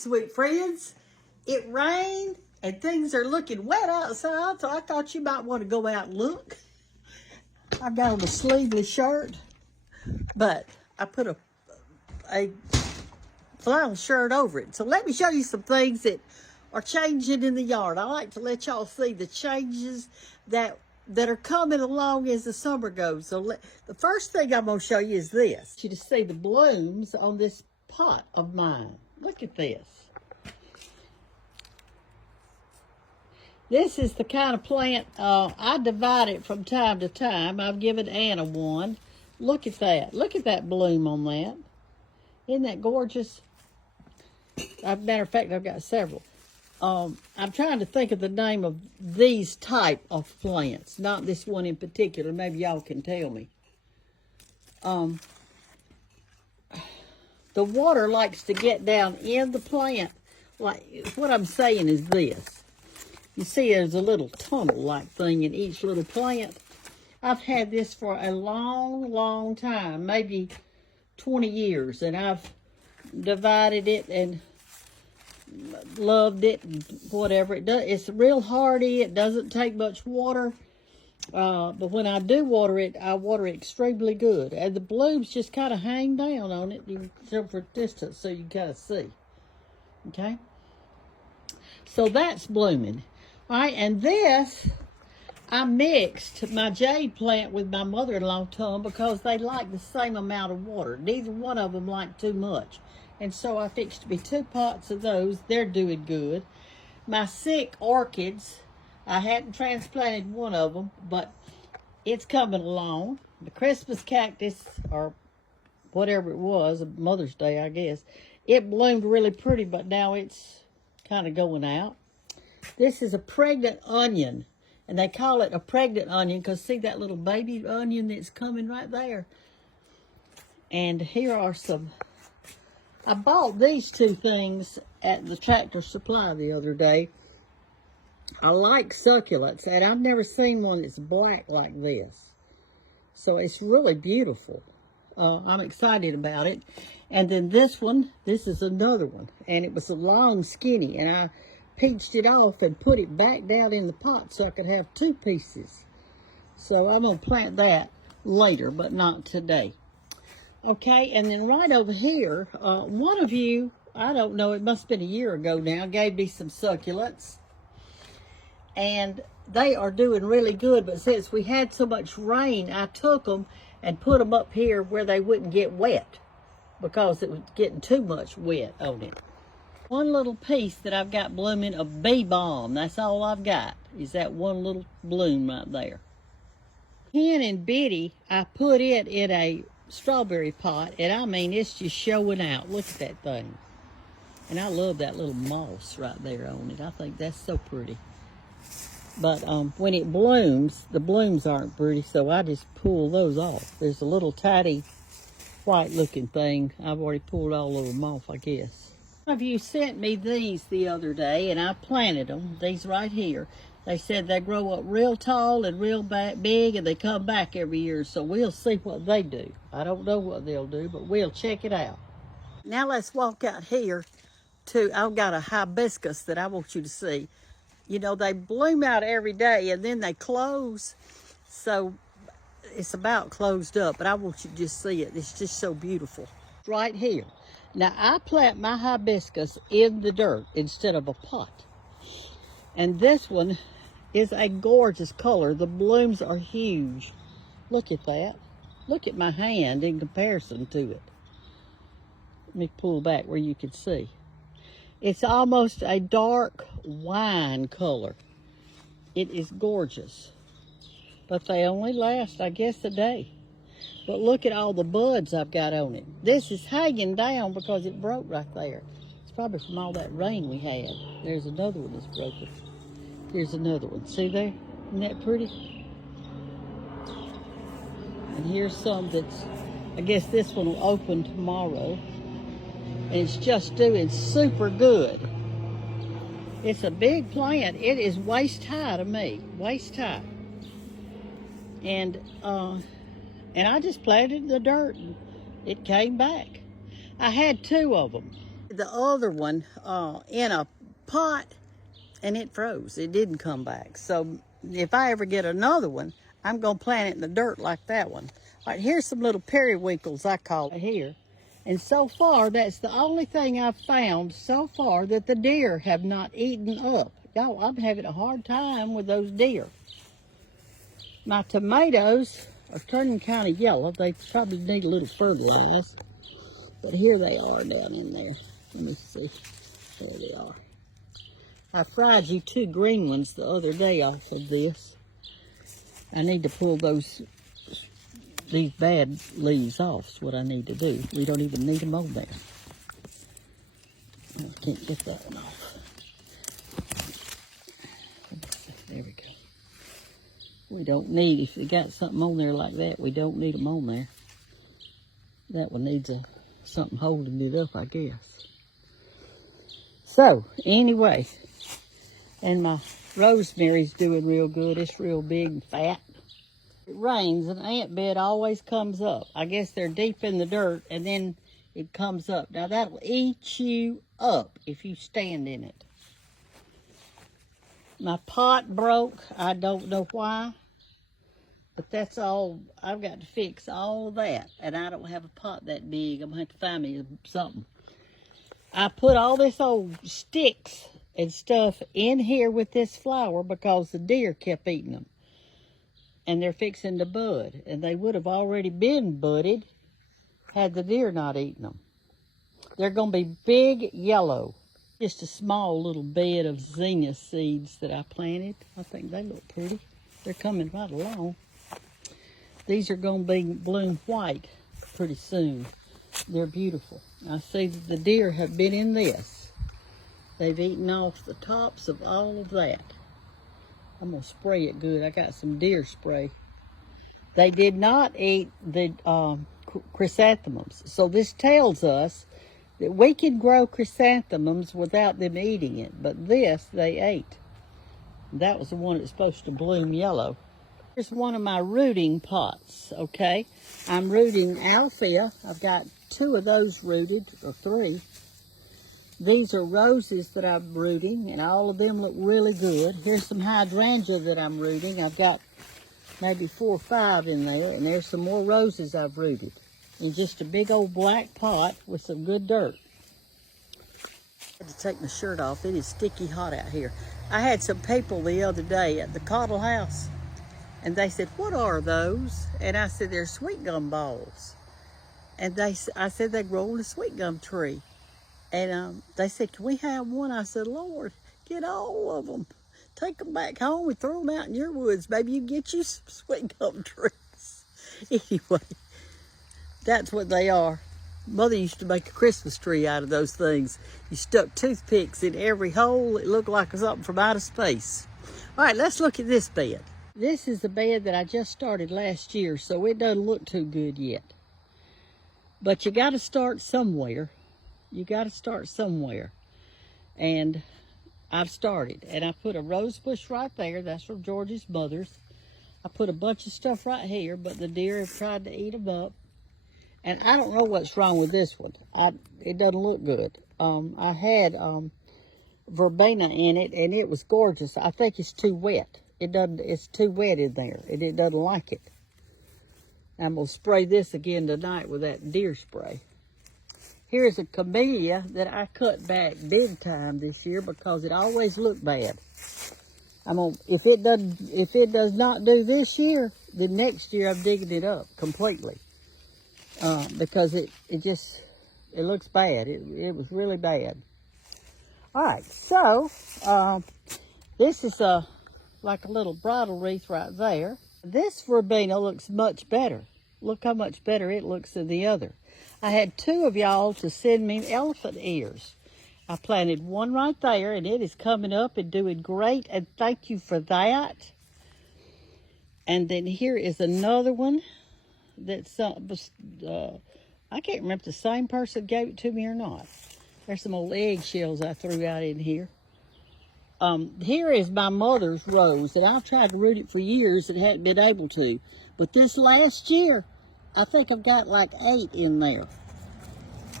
sweet friends. It rained and things are looking wet outside, so I thought you might want to go out and look. I've got on a sleeveless shirt, but I put a flannel shirt over it. So let me show you some things that are changing in the yard. I like to let y'all see the changes that are coming along as the summer goes. So the first thing I'm going to show you is this. You to see the blooms on this pot of mine. Look at this. This is the kind of plant, I divide it from time to time. I've given Anna one. Look at that. Look at that bloom on that. Isn't that gorgeous? As a matter of fact, I've got several. I'm trying to think of the name of these type of plants, not this one in particular. Maybe y'all can tell me. The water likes to get down in the plant. Like, what I'm saying is this. You see there's a little tunnel-like thing in each little plant. I've had this for a long, long time, maybe 20 years, and I've divided it and loved it and whatever. It's real hardy. It doesn't take much water. But when I do water it, I water it extremely good. And the blooms just kind of hang down on it. You can jump for distance so you can kind of see. Okay? So that's blooming. All right, and this, I mixed my jade plant with my mother-in-law tum because they like the same amount of water. Neither one of them like too much. And so I fixed me 2 pots of those. They're doing good. My sick orchids, I hadn't transplanted one of them, but it's coming along. The Christmas cactus, or whatever it was, Mother's Day, I guess, it bloomed really pretty, but now it's kind of going out. This is a pregnant onion, and they call it a pregnant onion because see that little baby onion that's coming right there? And here are some, I bought these 2 things at the Tractor Supply the other day. I like succulents, and I've never seen one that's black like this. So it's really beautiful. I'm excited about it. And then this one, this is another one, and it was a long skinny, and I pinched it off and put it back down in the pot so I could have 2 pieces. So I'm going to plant that later, but not today. Okay, and then right over here, one of you, I don't know, it must have been a year ago now, gave me some succulents. And they are doing really good, but since we had so much rain, I took them and put them up here where they wouldn't get wet because it was getting too much wet on it. One little piece that I've got blooming, a bee balm. That's all I've got, is that one little bloom right there. Hen and Biddy, I put it in a strawberry pot, and I mean, it's just showing out. Look at that thing. And I love that little moss right there on it. I think that's so pretty. But when it blooms, the blooms aren't pretty, so I just pull those off. There's a little tiny white-looking thing. I've already pulled all of them off, I guess. One of you sent me these the other day, and I planted them, these right here. They said they grow up real tall and real big, and they come back every year, so we'll see what they do. I don't know what they'll do, but we'll check it out. Now let's walk out here to, I've got a hibiscus that I want you to see. You know, they bloom out every day, and then they close, so it's about closed up, but I want you to just see it. It's just so beautiful. Right here. Now, I plant my hibiscus in the dirt instead of a pot. And this one is a gorgeous color. The blooms are huge. Look at that. Look at my hand in comparison to it. Let me pull back where you can see. It's almost a dark wine color. It is gorgeous. But they only last, I guess, a day. But look at all the buds I've got on it. This is hanging down because it broke right there. It's probably from all that rain we had. There's another one that's broken. Here's another one. See there? Isn't that pretty? And here's some that's, I guess this one will open tomorrow. And it's just doing super good. It's a big plant. It is waist high to me, waist high. And I just planted it in the dirt and it came back. I had 2 of them. The other one in a pot, and it froze. It didn't come back. So if I ever get another one, I'm going to plant it in the dirt like that one. All right, here's some little periwinkles, I call it here. And so far, that's the only thing I've found so far that the deer have not eaten up. Y'all, I'm having a hard time with those deer. My tomatoes are turning kind of yellow. They probably need a little fertilizer. But here they are down in there. Let me see. There they are. I fried you 2 green ones the other day off of this. I need to pull these bad leaves off is what I need to do. We don't even need them on there. I can't get that one off. There we go. We don't need, if you got something on there like that, we don't need them on there. That one needs something holding it up, I guess. So, anyway, and my rosemary's doing real good. It's real big and fat. It rains, an ant bed always comes up. I guess they're deep in the dirt, and then it comes up. Now, that'll eat you up if you stand in it. My pot broke. I don't know why, but that's all. I've got to fix all that, and I don't have a pot that big. I'm going to have to find me something. I put all this old sticks and stuff in here with this flower because the deer kept eating them. And they're fixing to bud. And they would have already been budded had the deer not eaten them. They're going to be big yellow. Just a small little bed of zinnia seeds that I planted. I think they look pretty. They're coming right along. These are going to be bloom white pretty soon. They're beautiful. I see that the deer have been in this. They've eaten off the tops of all of that. I'm going to spray it good. I got some deer spray. They did not eat the chrysanthemums. So this tells us that we can grow chrysanthemums without them eating it. But this, they ate. That was the one that's supposed to bloom yellow. Here's one of my rooting pots, okay? I'm rooting Alfea. I've got 2 of those rooted, or 3. These are roses that I'm rooting, and all of them look really good. Here's some hydrangea that I'm rooting. I've got maybe 4 or 5 in there, and there's some more roses I've rooted in just a big old black pot with some good dirt. I had to take my shirt off. It is sticky hot out here. I had some people the other day at the Cottle House, and they said, "What are those?" And I said, "They're sweet gum balls." And I said, "They grow on a sweet gum tree." And they said, "Can we have one?" I said, "Lord, get all of them. Take them back home and throw them out in your woods. Maybe you can get you some sweet gum trees." Anyway, that's what they are. Mother used to make a Christmas tree out of those things. You stuck toothpicks in every hole. It looked like something from outer space. All right, let's look at this bed. This is the bed that I just started last year, so it doesn't look too good yet. But you got to start somewhere. You got to start somewhere. And I've started. And I put a rose bush right there. That's from George's mother's. I put a bunch of stuff right here, but the deer have tried to eat them up. And I don't know what's wrong with this one. It doesn't look good. I had verbena in it, and it was gorgeous. I think it's too wet. It's too wet in there, and it doesn't like it. I'm going to spray this again tonight with that deer spray. Here's a camellia that I cut back big time this year because it always looked bad. If it does not do this year, then next year I'm digging it up completely. Because it looks bad. It was really bad. All right, so this is like a little bridal wreath right there. This verbena looks much better. Look how much better it looks than the other. I had 2 of y'all to send me elephant ears. I planted one right there, and it is coming up and doing great, and thank you for that. And then here is another one that's, I can't remember if the same person gave it to me or not. There's some old eggshells I threw out in here. Here is my mother's rose, and I've tried to root it for years and hadn't been able to. But this last year, I think I've got like 8 in there.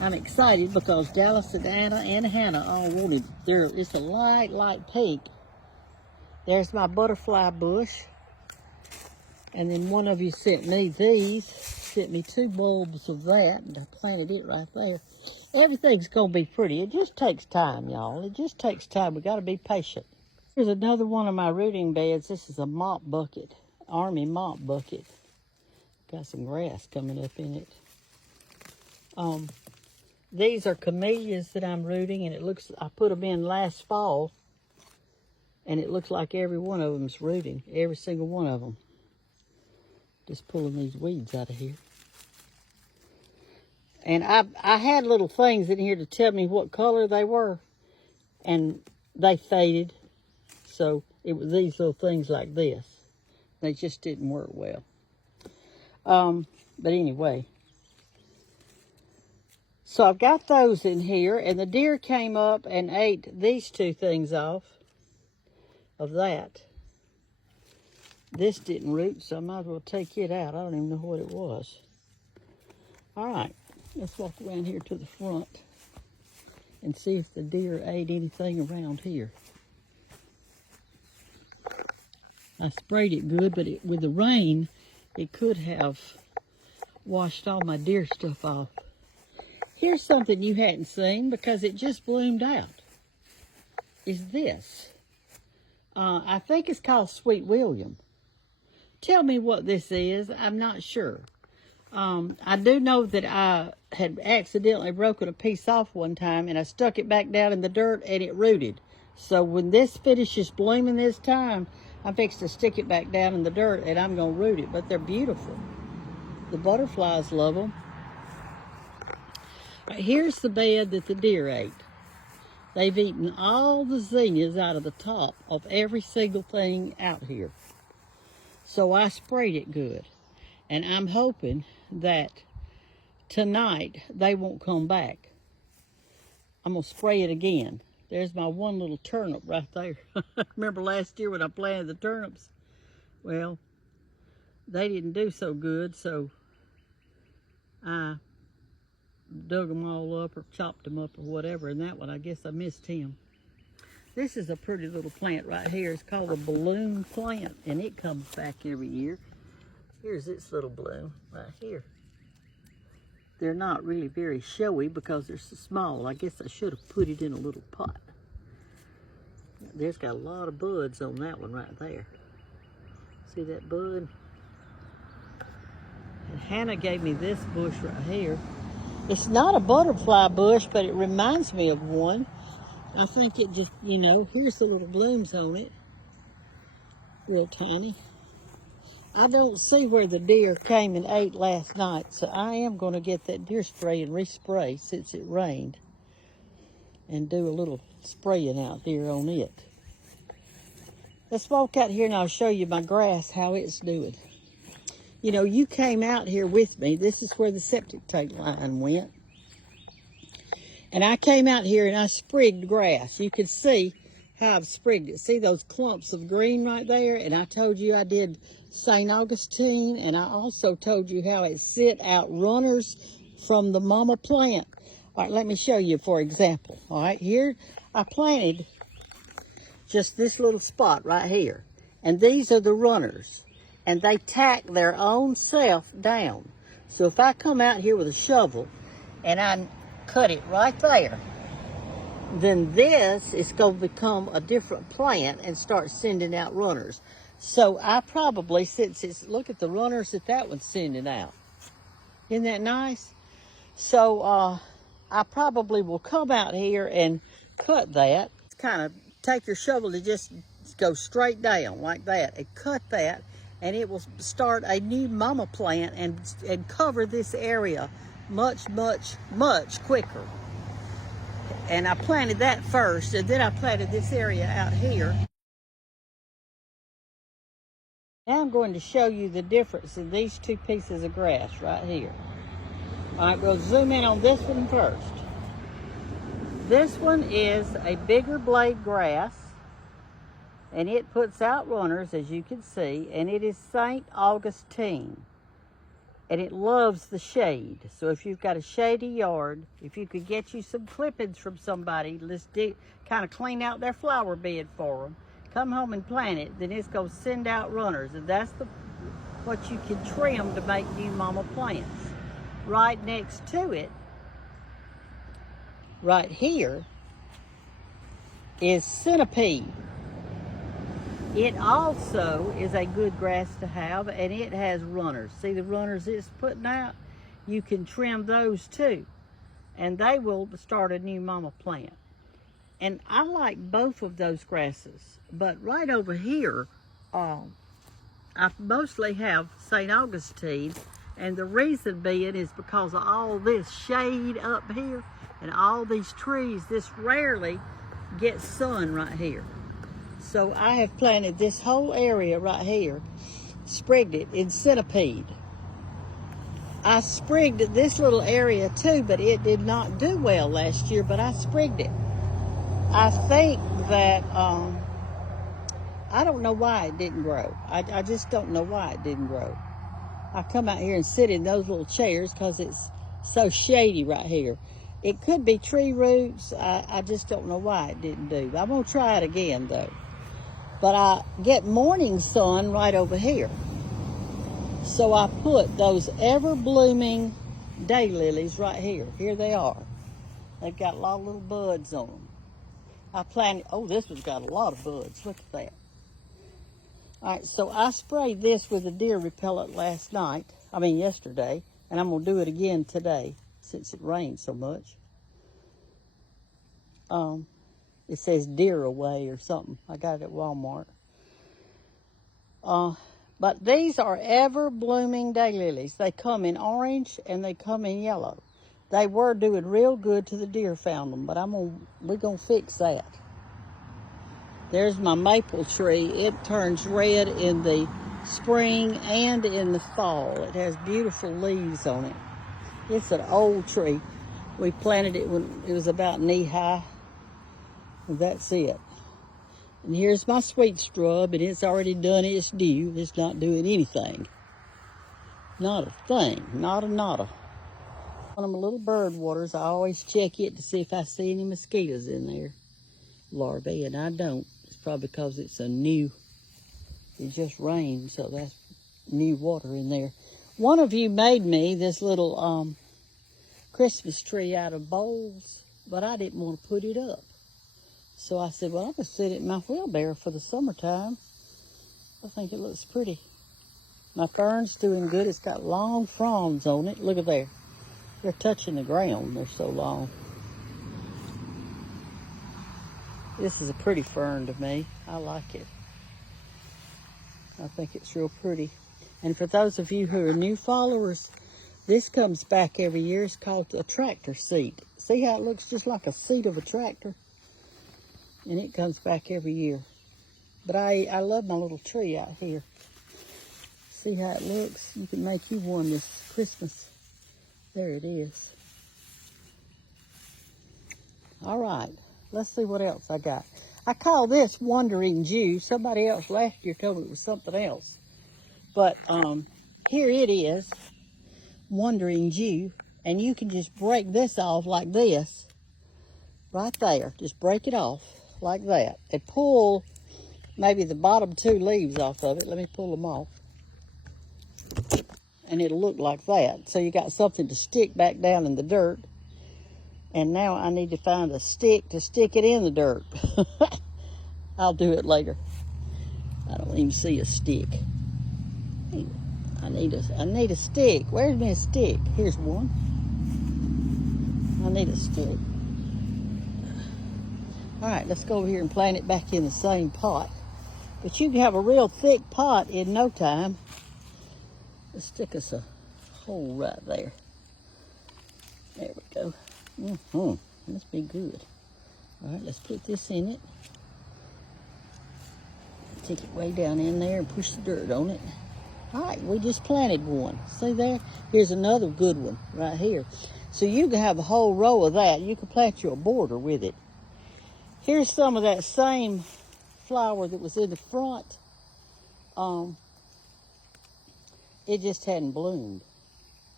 I'm excited because Dallas and Anna and Hannah all wanted it's a light pink. There's my butterfly bush. And then one of you sent me sent me 2 bulbs of that, and I planted it right there. Everything's gonna be pretty. It just takes time, y'all. It just takes time. We gotta be patient. Here's another one of my rooting beds. This is a mop bucket, army mop bucket. Got some grass coming up in it. These are camellias that I'm rooting, and I put them in last fall, and it looks like every one of them's rooting, every single one of them. Just pulling these weeds out of here. And I had little things in here to tell me what color they were, and they faded. So it was these little things like this. They just didn't work well. But anyway. So I've got those in here, and the deer came up and ate these 2 things off of that. This didn't root, so I might as well take it out. I don't even know what it was. All right, let's walk around here to the front and see if the deer ate anything around here. I sprayed it good, but with the rain, it could have washed all my deer stuff off. Here's something you hadn't seen because it just bloomed out. Is this. I think it's called Sweet William. Tell me what this is. I'm not sure. I do know that I had accidentally broken a piece off one time, and I stuck it back down in the dirt, and it rooted. So when this finishes blooming this time, I'm fixed to stick it back down in the dirt, and I'm going to root it. But they're beautiful. The butterflies love them. Right, here's the bed that the deer ate. They've eaten all the zinnias out of the top of every single thing out here. So I sprayed it good. And I'm hoping that tonight they won't come back. I'm going to spray it again. There's my one little turnip right there. Remember last year when I planted the turnips? Well, they didn't do so good, so I dug them all up or chopped them up or whatever. And that one, I guess I missed him. This is a pretty little plant right here. It's called a balloon plant, and it comes back every year. Here's its little bloom right here. They're not really very showy because they're so small. I guess I should have put it in a little pot. There's got a lot of buds on that one right there. See that bud? And Hannah gave me this bush right here. It's not a butterfly bush, but it reminds me of one. I think it just, you know, here's the little blooms on it. Real tiny. I don't see where the deer came and ate last night, so I am going to get that deer spray and respray since it rained. And do a little spraying out here on it. Let's walk out here and I'll show you my grass, how it's doing. You know, you came out here with me. This is where the septic tank line went. And I came out here and I sprigged grass. You can see how I've sprigged it. See those clumps of green right there? And I told you I did St. Augustine, and I also told you how it sit out runners from the mama plant. All right, let me show you for example. All right, here I planted just this little spot right here. And these are the runners. And they tack their own self down. So if I come out here with a shovel and I cut it right there, then this is going to become a different plant and start sending out runners. So I probably, since it's, look at the runners that one's sending out. Isn't that nice? So I probably will come out here and cut that. Kind of take your shovel to just go straight down like that and cut that, and it will start a new mama plant and cover this area much, much, much quicker. And I planted that first, and then I planted this area out here. Now I'm going to show you the difference in these 2 pieces of grass right here. All right, we'll zoom in on this one first. This one is a bigger blade grass, and it puts out runners, as you can see, and it is St. Augustine. and it loves the shade. So if you've got a shady yard, if you could get you some clippings from somebody, let's kind of clean out their flower bed for them, come home and plant it, then it's going to send out runners. And that's what you can trim to make new mama plants. Right next to it, right here, is centipede. It also is a good grass to have, and it has runners. See the runners it's putting out? You can trim those too, and they will start a new mama plant. And I like both of those grasses, but right over here, I mostly have St. Augustine, and the reason being is because of all this shade up here and all these trees. This rarely gets sun right here. So I have planted this whole area right here, sprigged it in centipede. I sprigged this little area too, but it did not do well last year, but I sprigged it. I think that, I don't know why it didn't grow. I just don't know why it didn't grow. I come out here and sit in those little chairs because it's so shady right here. It could be tree roots. I just don't know why it didn't do. I'm going to try it again though. But I get morning sun right over here. So I put those ever-blooming daylilies right here. Here they are. They've got a lot of little buds on them. I planted, oh, this one's got a lot of buds. Look at that. All right, so I sprayed this with a deer repellent yesterday, and I'm going to do it again today since it rained so much. It says deer away or something. I got it at Walmart. But these are ever-blooming daylilies. They come in orange and they come in yellow. They were doing real good till the deer found them, but we're gonna fix that. There's my maple tree. It turns red in the spring and in the fall. It has beautiful leaves on it. It's an old tree. We planted it when it was about knee-high. And that's it. And here's my sweet scrub, and it's already done its due. It's not doing anything. Not a thing. Nada, nada. One of my little bird waters, I always check it to see if I see any mosquitoes in there. Larvae, and I don't. It's probably because it just rained, so that's new water in there. One of you made me this little Christmas tree out of bowls, but I didn't want to put it up. So I said, well, I'm going to sit it in my wheelbarrow for the summertime. I think it looks pretty. My fern's doing good. It's got long fronds on it. Look at there. They're touching the ground. They're so long. This is a pretty fern to me. I like it. I think it's real pretty. And for those of you who are new followers, this comes back every year. It's called a tractor seat. See how it looks just like a seat of a tractor? And it comes back every year. But I love my little tree out here. See how it looks? You can make you one this Christmas. There it is. All right, let's see what else I got. I call this Wandering Jew. Somebody else last year told me it was something else. But here it is, Wandering Jew. And you can just break this off like this. Right there. Just break it off like that. And pull maybe the bottom two leaves off of it. Let me pull them off. And it'll look like that. So you got something to stick back down in the dirt. And now I need to find a stick to stick it in the dirt. I'll do it later. I don't even see a stick. I need a stick. Where's my stick? Here's one. I need a stick. All right, let's go over here and plant it back in the same pot. But you can have a real thick pot in no time. Let's stick us a hole right there. There we go. Must be good. All right, let's put this in it. Take it way down in there and push the dirt on it. All right, we just planted one. See there? Here's another good one right here. So you can have a whole row of that. You can plant your border with it. Here's some of that same flower that was in the front. It just hadn't bloomed.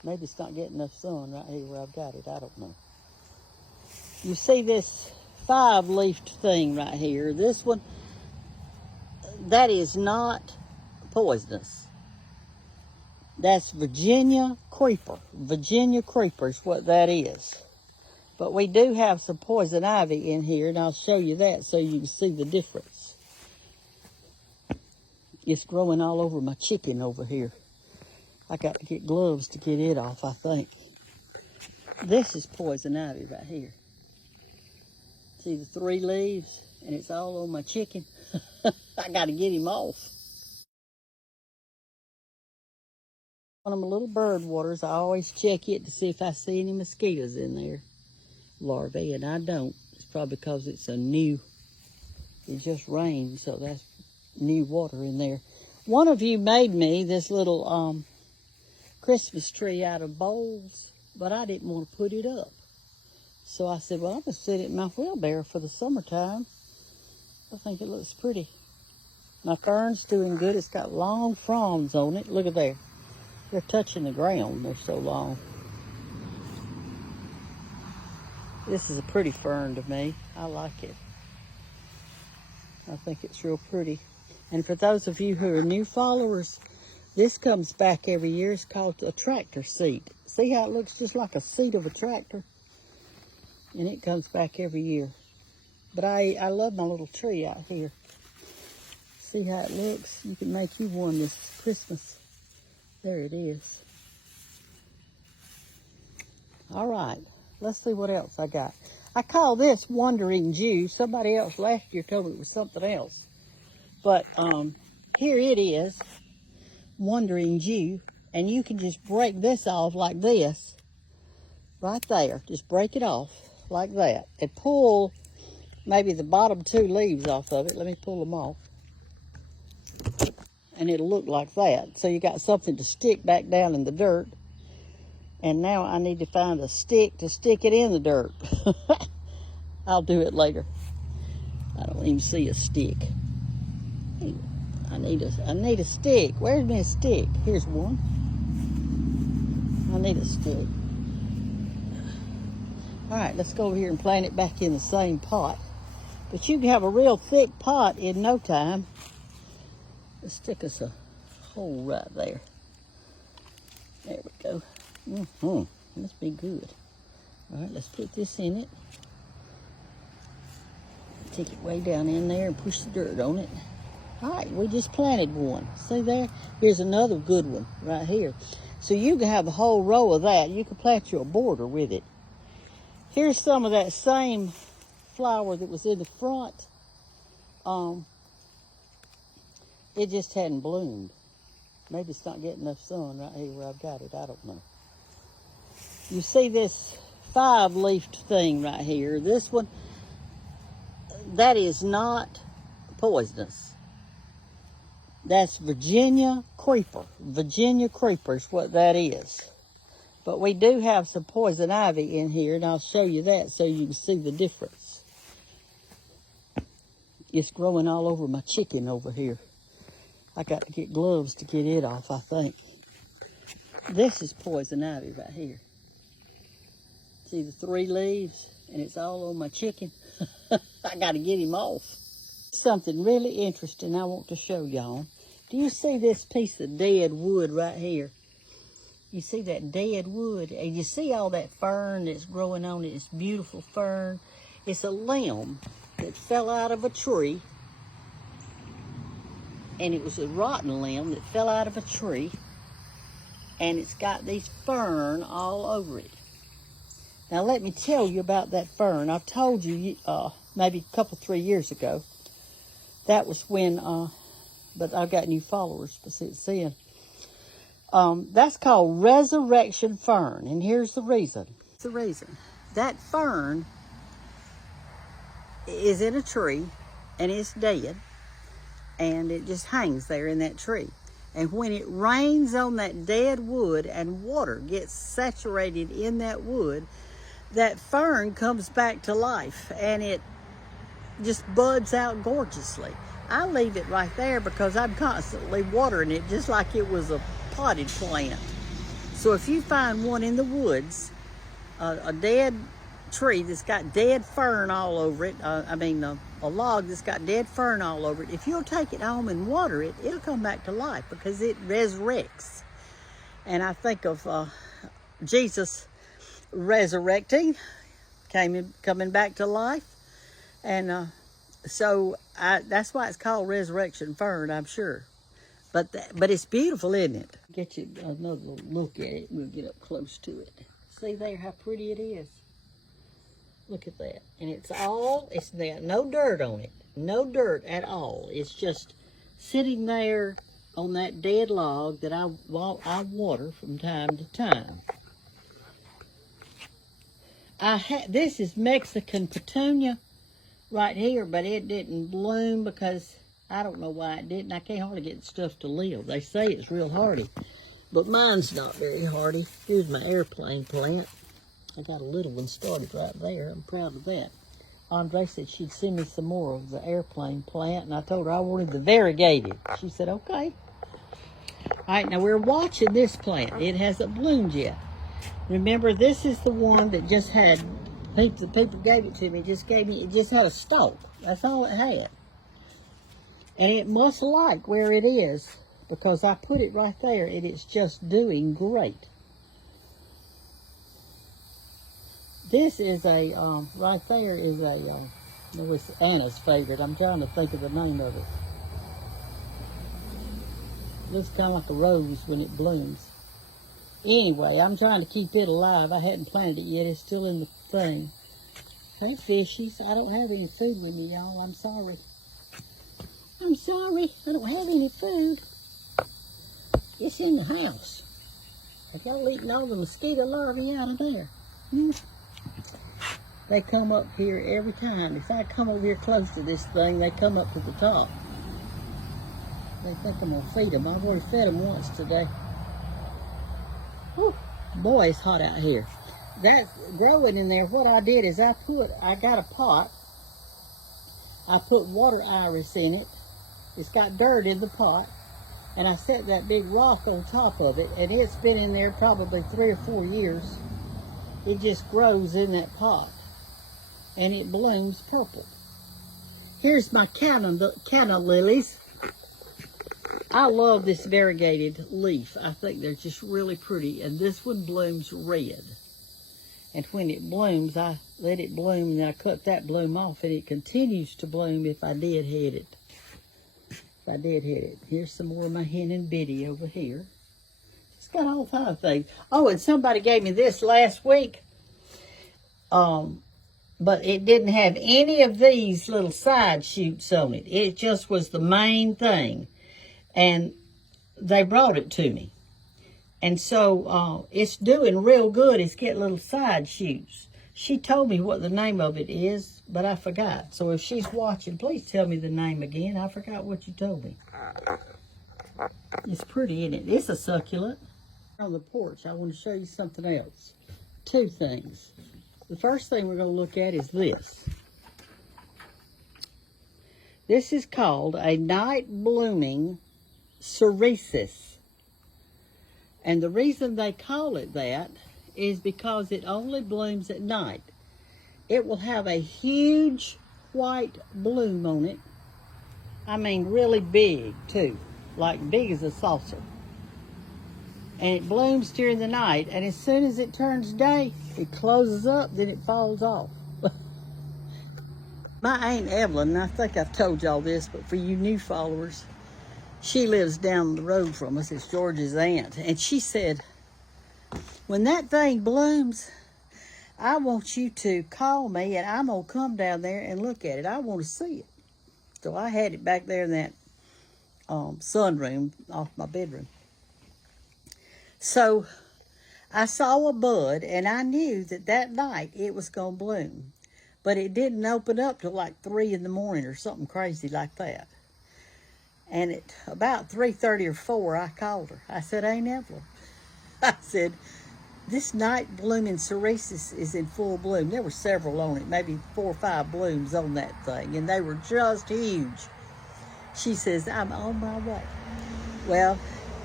Maybe it's not getting enough sun right here where I've got it. I don't know. You see this 5-leafed thing right here. This one, that is not poisonous. That's Virginia creeper. Virginia creeper is what that is. But we do have some poison ivy in here, and I'll show you that so you can see the difference. It's growing all over my chicken over here. I got to get gloves to get it off, I think. This is poison ivy right here. See the 3 leaves? And it's all on my chicken. I got to get him off. One of my little bird waters, I always check it to see if I see any mosquitoes in there. Larvae, and I don't. It's probably because it's a new, it just rained, so that's new water in there. One of you made me this little Christmas tree out of bowls, but I didn't want to put it up. So I said, well, I'm going to set it in my wheelbarrow for the summertime. I think it looks pretty. My fern's doing good. It's got long fronds on it. Look at there. They're touching the ground. They're so long. This is a pretty fern to me. I like it. I think it's real pretty. And for those of you who are new followers, this comes back every year. It's called a tractor seat. See how it looks just like a seat of a tractor? And it comes back every year. But I love my little tree out here. See how it looks? You can make you one this Christmas. There it is. All right. Let's see what else I got. I call this Wandering Jew. Somebody else last year told me it was something else. But here it is, Wandering Jew. And you can just break this off like this. Right there. Just break it off like that. And pull maybe the bottom 2 leaves off of it. Let me pull them off. And it'll look like that. So you got something to stick back down in the dirt. And now I need to find a stick to stick it in the dirt. I'll do it later. I don't even see a stick. I need a stick. Where's my stick? Here's one. I need a stick. All right, let's go over here and plant it back in the same pot. But you can have a real thick pot in no time. Let's stick us a hole right there. There we go. Must be good. All right, let's put this in it. Take it way down in there and push the dirt on it. All right, we just planted one. See there? Here's another good one right here. So you can have a whole row of that. You can plant you a border with it. Here's some of that same flower that was in the front. It just hadn't bloomed. Maybe it's not getting enough sun right here where I've got it. I don't know. You see this 5-leafed thing right here. This one, that is not poisonous. That's Virginia creeper. Virginia creeper is what that is. But we do have some poison ivy in here, and I'll show you that so you can see the difference. It's growing all over my chicken over here. I got to get gloves to get it off, I think. This is poison ivy right here. See the 3 leaves? And it's all on my chicken. I got to get him off. Something really interesting I want to show y'all. Do you see this piece of dead wood right here? You see that dead wood? And you see all that fern that's growing on it? It's beautiful fern. It's a limb that fell out of a tree. And it was a rotten limb that fell out of a tree. And it's got these fern all over it. Now let me tell you about that fern. I've told you maybe a couple, 3 years ago. That was when, but I've got new followers since then. That's called resurrection fern. And here's the reason. It's the reason. That fern is in a tree and it's dead. And it just hangs there in that tree. And when it rains on that dead wood and water gets saturated in that wood, that fern comes back to life and it just buds out gorgeously. I leave it right there because I'm constantly watering it just like it was a potted plant. So if you find one in the woods, a dead tree that's got dead fern all over it, a log that's got dead fern all over it, if you'll take it home and water it, it'll come back to life because it resurrects. And I think of Jesus resurrecting, coming back to life. And so that's why it's called resurrection fern, I'm sure. But it's beautiful, isn't it? Get you another look at it. We'll get up close to it. See there how pretty it is. Look at that. And it's got no dirt on it. No dirt at all. It's just sitting there on that dead log that I water from time to time. This is Mexican petunia right here, but it didn't bloom because I don't know why it didn't. I can't hardly get stuff to live. They say it's real hardy, but mine's not very hardy. Here's my airplane plant. I got a little one started right there. I'm proud of that. Andre said she'd send me some more of the airplane plant, and I told her I wanted the variegated. She said, okay. All right, now we're watching this plant. It hasn't bloomed yet. Remember, this is the one that just had, the people gave it to me, it just had a stalk. That's all it had. And it must like where it is because I put it right there and it's just doing great. This is right there is it was Anna's favorite. I'm trying to think of the name of it. Looks kind of like a rose when it blooms. Anyway, I'm trying to keep it alive. I hadn't planted it yet. It's still in the thing. Hey, fishies. I don't have any food with me, y'all. I'm sorry. I'm sorry. I don't have any food. It's in the house. Have y'all eaten all the mosquito larvae out of there? They come up here every time. If I come over here close to this thing, they come up to the top. They think I'm going to feed them. I've already fed them once today. Whew. Boy, it's hot out here. That's growing in there. What I did is I got a pot. I put water iris in it. It's got dirt in the pot. And I set that big rock on top of it. And it's been in there probably 3 or 4 years. It just grows in that pot. And it blooms purple. Here's my canna lilies. I love this variegated leaf. I think they're just really pretty. And this one blooms red. And when it blooms, I let it bloom and then I cut that bloom off and it continues to bloom if I did hit it. Here's some more of my hen and biddy over here. It's got all kinds of things. Oh, and somebody gave me this last week. But it didn't have any of these little side shoots on it. It just was the main thing. And they brought it to me. And so it's doing real good. It's getting little side shoots. She told me what the name of it is, but I forgot. So if she's watching, please tell me the name again. I forgot what you told me. It's pretty, isn't it? It's a succulent. On the porch, I want to show you something else. 2 things. The first thing we're going to look at is this. This is called a night blooming cereus. And the reason they call it that is because it only blooms at night. It will have a huge white bloom on it. I mean really big too, like big as a saucer. And it blooms during the night, and as soon as it turns day, it closes up, then it falls off. My Aunt Evelyn, and I think I've told y'all this, but for you new followers, she lives down the road from us. It's George's aunt. And she said, when that thing blooms, I want you to call me and I'm going to come down there and look at it. I want to see it. So I had it back there in that sunroom off my bedroom. So I saw a bud and I knew that night it was going to bloom. But it didn't open up till like 3 in the morning or something crazy like that. And at about 3:30 or 4, I called her. I said, Aunt Evelyn, I said, this night blooming cereus is in full bloom. There were several on it, maybe 4 or 5 blooms on that thing, and they were just huge. She says, I'm on my way. Well,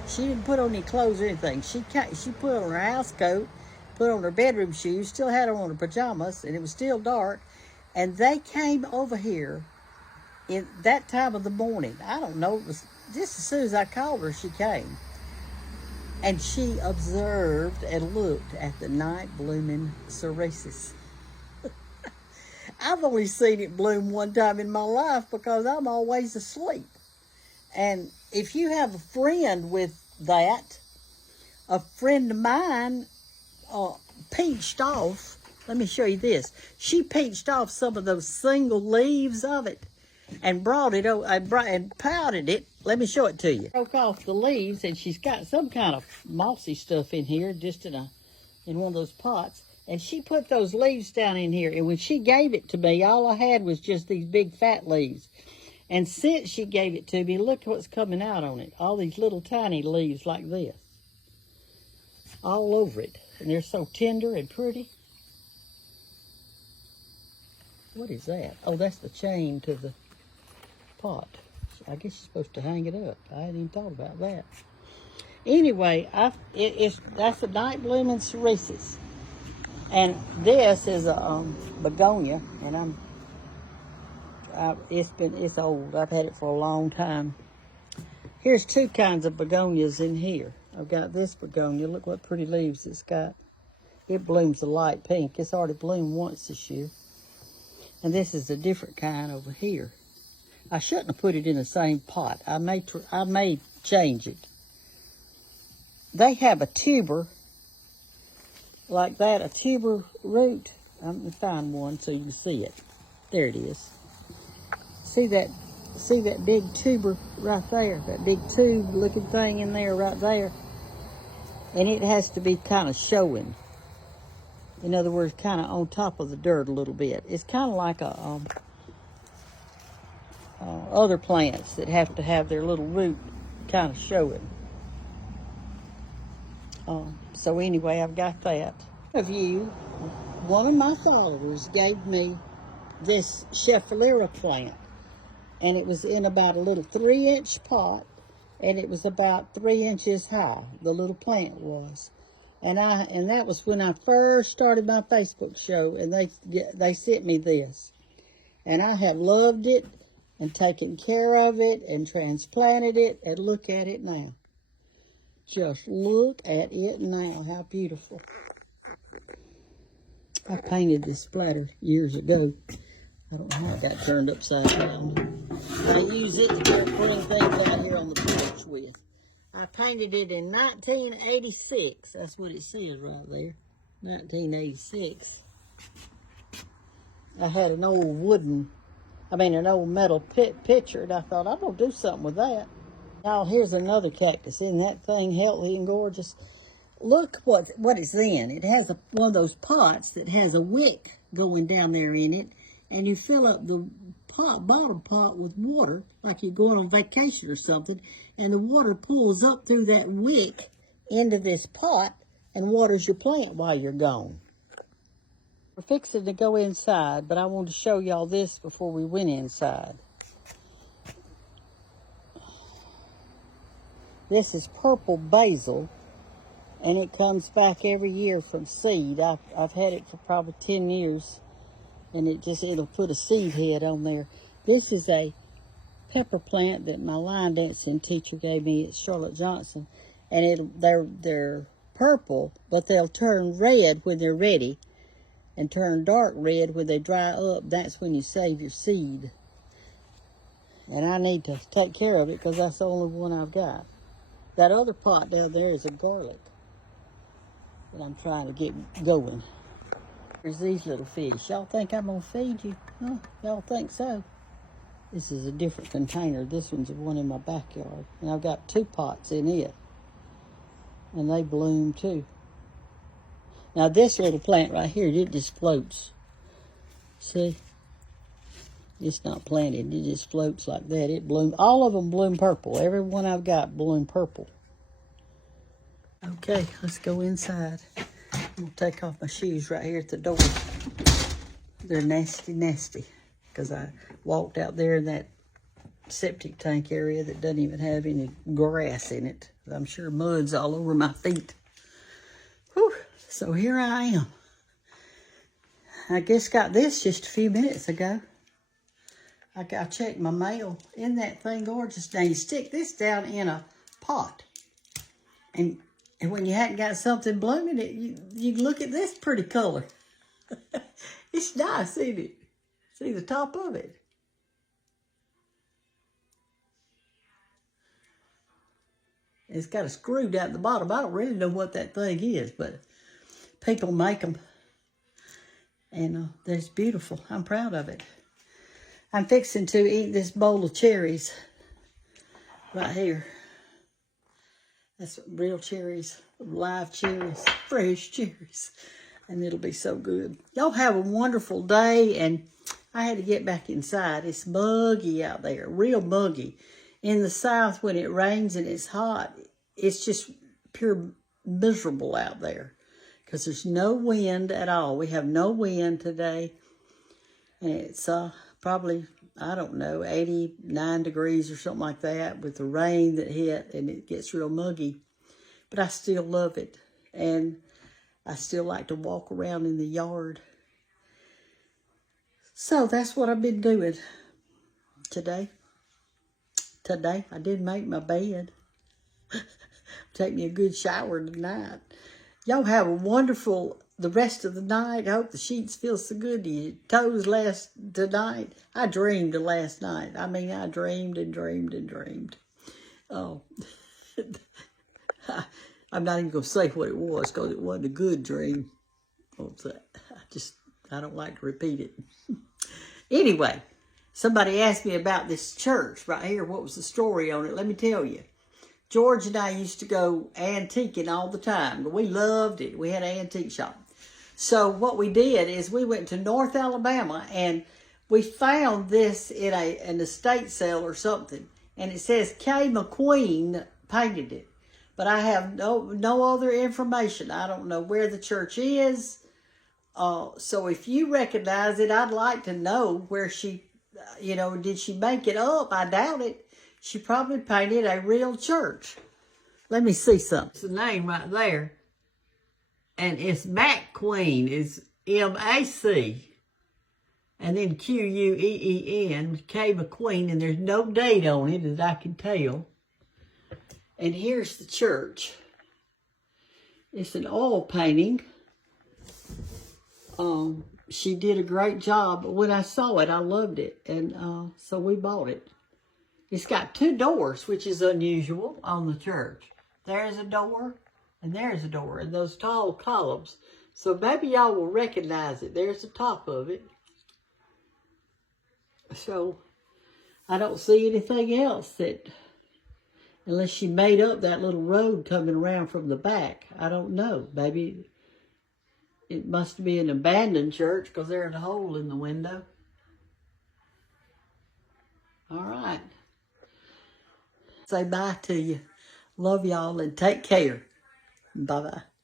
She didn't put on any clothes or anything. She put on her house coat, put on her bedroom shoes, still had on her pajamas, and it was still dark. And they came over here in that time of the morning. I don't know, it was just as soon as I called her, she came. And she observed and looked at the night blooming cereus. I've only seen it bloom one time in my life because I'm always asleep. And if you have a friend with that, a friend of mine pinched off, let me show you this. She pinched off some of those single leaves of it and brought it over and powdered it. Let me show it to you. Broke off the leaves, and she's got some kind of mossy stuff in here, just in one of those pots. And she put those leaves down in here. And when she gave it to me, all I had was just these big fat leaves. And since she gave it to me, look what's coming out on it. All these little tiny leaves like this. All over it. And they're so tender and pretty. What is that? Oh, that's the chain to the pot. I guess you're supposed to hang it up. I hadn't even thought about that. Anyway, that's a night blooming cereus. And this is a begonia, and it's old. I've had it for a long time. Here's two kinds of begonias in here. I've got this begonia. Look what pretty leaves it's got. It blooms a light pink. It's already bloomed once this year. And this is a different kind over here. I shouldn't have put it in the same pot. I may change it. They have a tuber like that, a tuber root. I'm going to find one so you can see it. There it is. See that big tuber right there? That big tube looking thing in there right there? And it has to be kind of showing. In other words, kind of on top of the dirt a little bit. It's kind of like other plants that have to have their little root kind of showing. So anyway, I've got that. One of my followers gave me this Shelfflera plant, and it was in about a little 3-inch pot, and it was about 3 inches high. The little plant was, and that was when I first started my Facebook show, and they sent me this, and I have loved it and taken care of it and transplanted it, and look at it now. Just look at it now, how beautiful. I painted this splatter years ago. I don't know how it got turned upside down. I use it to bring things out here on the porch with. I painted it in 1986. That's what it says right there, 1986. I had an old metal pitcher, and I thought, I'm going to do something with that. Now, here's another cactus. Isn't that thing healthy and gorgeous? Look what it's in. It has one of those pots that has a wick going down there in it, and you fill up the bottom pot with water, like you're going on vacation or something, and the water pulls up through that wick into this pot and waters your plant while you're gone. We're fixing to go inside, but I wanted to show y'all this before we went inside. This is purple basil, and it comes back every year from seed. I've had it for probably 10 years, and it'll put a seed head on there. This is a pepper plant that my line dancing teacher gave me at Charlotte Johnson, and they're purple, but they'll turn red when they're ready, and turn dark red when they dry up. That's when you save your seed. And I need to take care of it because that's the only one I've got. That other pot down there is a garlic that I'm trying to get going. There's these little fish. Y'all think I'm going to feed you? Huh? Y'all think so? This is a different container. This one's the one in my backyard. And I've got 2 pots in it. And they bloom too. Now this little plant right here, it just floats. See? It's not planted, it just floats like that. It blooms. All of them bloom purple. Every one I've got bloom purple. Okay, let's go inside. I'm gonna take off my shoes right here at the door. They're nasty, nasty. Because I walked out there in that septic tank area that doesn't even have any grass in it. I'm sure mud's all over my feet. Whew. So here I am. I just got this just a few minutes ago. I checked my mail. Isn't that thing gorgeous? Now you stick this down in a pot. And when you hadn't got something blooming, you look at this pretty color. It's nice, isn't it? See the top of it. It's got a screw down at the bottom. I don't really know what that thing is, but people make them. And they're beautiful. I'm proud of it. I'm fixing to eat this bowl of cherries right here. That's real cherries, live cherries, fresh cherries. And it'll be so good. Y'all have a wonderful day. And I had to get back inside. It's muggy out there, real muggy. In the south, when it rains and it's hot, it's just pure miserable out there because there's no wind at all. We have no wind today. And it's probably, I don't know, 89 degrees or something like that with the rain that hit, and it gets real muggy. But I still love it. And I still like to walk around in the yard. So that's what I've been doing today. Today, I did make my bed. Take me a good shower tonight. Y'all have a wonderful, the rest of the night. I hope the sheets feel so good to your toes tonight. I dreamed last night. I mean, I dreamed and dreamed and dreamed. Oh, I'm not even going to say what it was because it wasn't a good dream. I don't like to repeat it. Anyway. Somebody asked me about this church right here. What was the story on it? Let me tell you. George and I used to go antiquing all the time. We loved it. We had an antique shop. So what we did is we went to North Alabama and we found this in an estate sale or something. And it says K. McQueen painted it. But I have no other information. I don't know where the church is. So if you recognize it, I'd like to know where she... did she make it up? I doubt it. She probably painted a real church. Let me see something. It's the name right there. And it's McQueen. It's M-A-C. And then Q-U-E-E-N. K. McQueen. And there's no date on it that I can tell. And here's the church. It's an oil painting. She did a great job. When I saw it, I loved it. And so we bought it. It's got 2 doors, which is unusual on the church. There's a door, and there's a door, and those tall columns. So maybe y'all will recognize it. There's the top of it. So I don't see anything else that, unless she made up that little road coming around from the back. I don't know. Maybe it must be an abandoned church because there's a hole in the window. All right. Say bye to you. Love y'all and take care. Bye-bye.